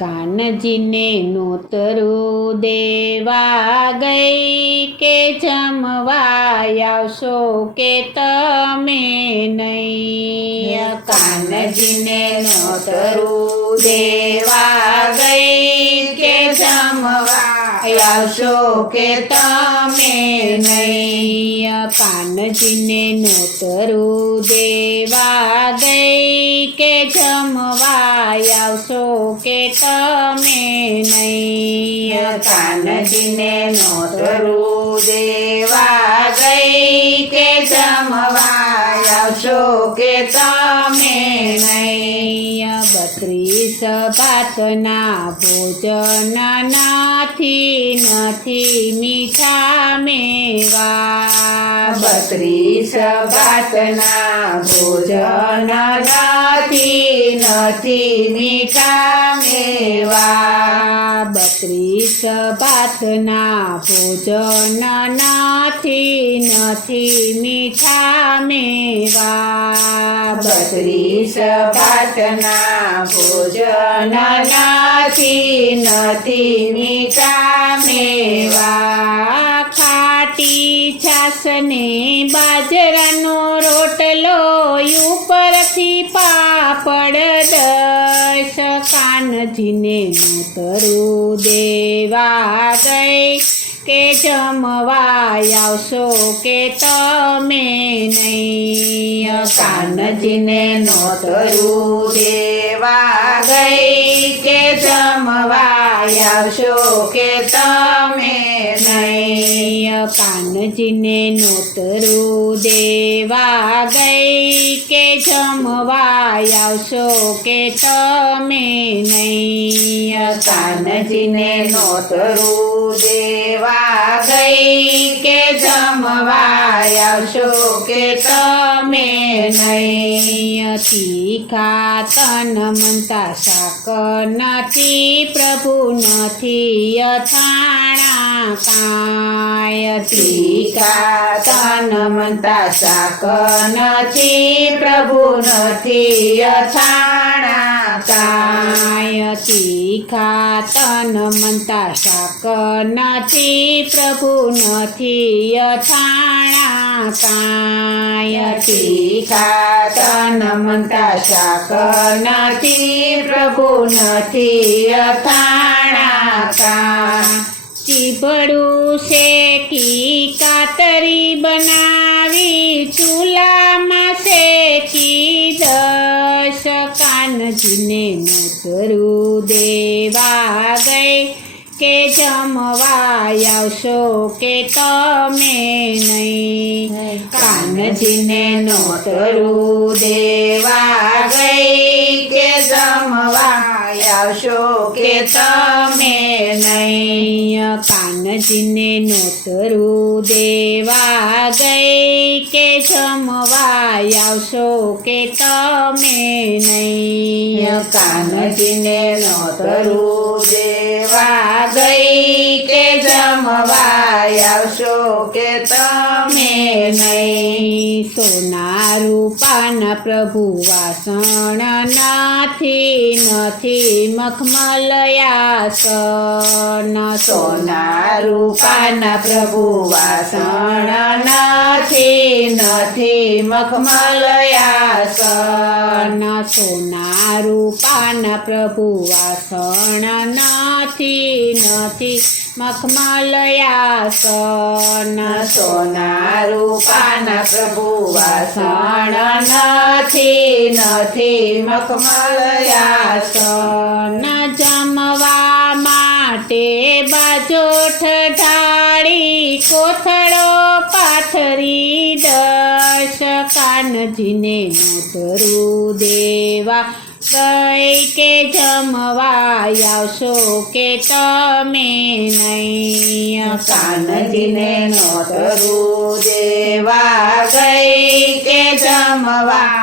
કાનજીને નોતરું દેવા ગઈ કે જમવા આવશો કે તમે નહીં. કાનજીને નોતરું દેવા ગઈ કે જમવા આવશો કે તમે નહીં. કાનજીને નોતરું દેવા ગઈ કે જમવા આવશો કે તમે નહીં. કાનજીને નોતરું દેવા ગઈ કે જમવા આવશો કે તમે નહીં. 32 ભાતના ભોજન નથી મીઠા મેવા. 32 ભાતના ભોજન નથી મીઠા મેવા. 32 ભાતના ભોજન નથી મીઠા મેવા. 32 ભાતના ભોજન નથી મીઠા મેવા. ખાટી છાસને બાજરાનો રોટલો ઉપરથી પાપડ 10. કાનજીને નોતરું દેવા ગઈ કે જમવા આવશો કે તમે નહીં. કાનજીને નોતરું દેવા ગઈ કે જમવા આવશો કે તમે નહીં. કાનજીને નોતરું દેવા ગઈ કે જમવા આવશો કે તમે નહીં. કાનજીને નોતરું દેવા ગઈ કે જમવા આવશો કે તમે નહીં. તીખા તન મનતા શાક નથી પ્રભુ નથી અથાણા કાય. તીખા તન મનતા શાક નથી પ્રભુ નથી અથાણા કાય. તીખા તન મનતા શાક નથી પ્રભુ નથી અથાણા કાય. તીખા તન મનતા શાક નથી પ્રભુ નથી અથાણા કાય. ચીભડું શેકી કાતરી બનાવી ચૂલામાં શેકી 10. કાનજીને નોતરું દેવા ગઈ કે જમવા આવશો કે તમે નહીં. કાનજીને નોતરું દેવા ગઈ કે જમવા આવશો કે તમે નહીં. કાનજીને નોતરું દેવા ગઈ કે જમવા આવશો કે તમે નહીં. કાનજીને નોતરું દેવા ગઈ કે જમવા આવશો કે તમે નહીં. સોના રૂપાના પ્રભુ વાસણ નથી મખમલયાસન. સોના રૂપાના પ્રભુ વાસણ નથી મખમલયાસન. સોના રૂપાના પ્રભુ વાસણ નથી મખમલયાસન. સોના રૂપાના પ્રભુ વાસણ નથી મખમલયાસન. જમવા માટે બાજોઠ ઢાળી કોથળો પાથરી 10. કાનજીને નોતરું દેવા ગઈ કે જમવા આવશો કે તમે નહીં. કાનજીને નોતરું દેવા ગઈ કે જમવા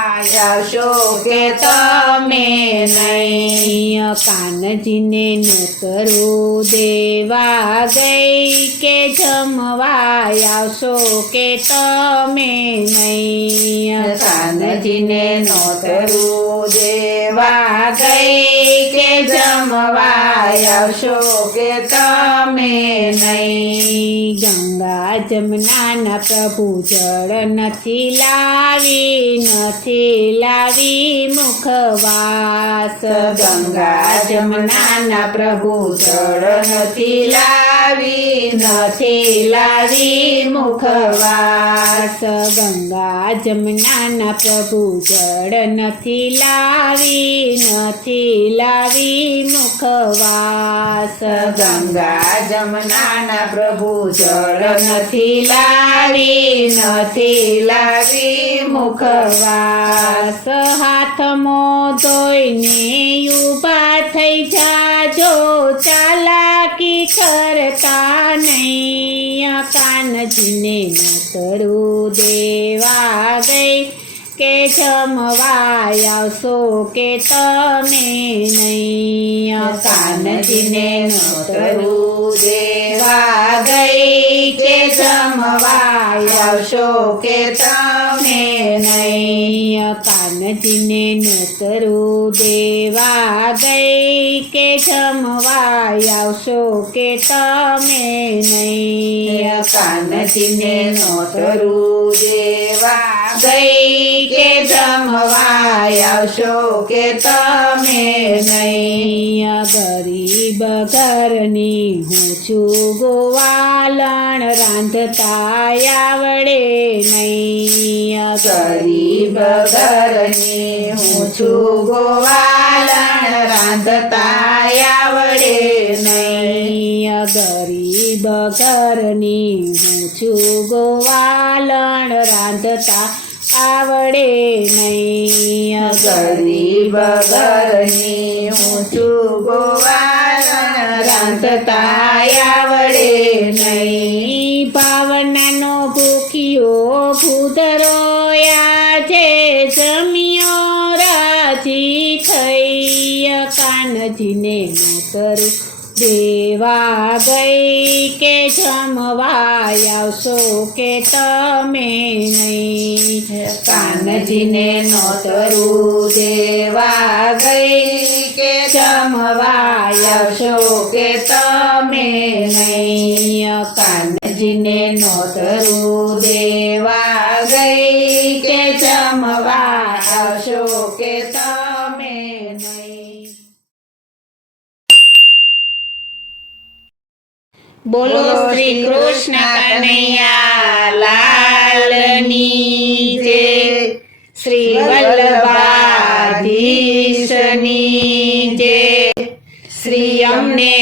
આવશો કે તમે નહીં. કાનજીને નોતરું દેવા ગઈ કે જમવા આવશો કે તમે નહીં. કાનજીને નોતરું દેવા ગઈ કે જમવા જમવા આવશો કે તમે નહીં. ગંગા જમનાના પ્રભુ જળ નથી લાવી મુખવાસ. ગંગા જમનાના પ્રભુ જળ નથી લાવી મુખવાસ. ગંગા જમનાના પ્રભુ જળ નથી લાવી મુખવાસ. ગંગા જમનાના પ્રભુ જળ નથી લાવી મુખવાસ. હાથમાં ધોઈને ઊભા થઈ જાજો, ચાલાકી કરતા નહીં. કાનજીને નોતરું દેવા ગઈ કે જમવા આવશો કે તમે નહીં. કાનજીને નોતરું દેવા ગઈ કે જમવા આવશો કે તમે નહીં. કાનજીને નોતરું દેવા ગઈ કે જમવા આવશો કે તમે નહીં. કાનજીને નોતરું દેવા ગઈ કે જમવા આવશો કે તમે નહીં. ગરીબ ઘરની હું છું ગોવાલણ, રાંધતા આવડે નહીં. ગરીબ ઘરની હું છું ગોવાલણ, રાંધતા આવડે નહીં. ગરીબ ઘરની હું છું ગોવાલણ, રાંધતા આવડે નહીં. ગરીબ ઘરની હું છું ગોવાલણ, રાંધતા આવડે નહીં. ભાવનાનો ભૂખ્યો ભૂદરો આજે જમ્યો રાજી થઈ. કાનજીને નોતરું દેવા ગઈ કે જમવા આવશો કે તમે નહીં. કાનજીને નોતરું દેવા ગઈ કે જમવા આવશો કે તમે નહીં. કાનજીને નોતરું દેવા ગઈ કે જમવા આવશો કે તમે નહીં. બોલો શ્રી કૃષ્ણ કનૈયા લાલની જય. શ્રી વલ્લભાધીશની જય. શ્રી અમને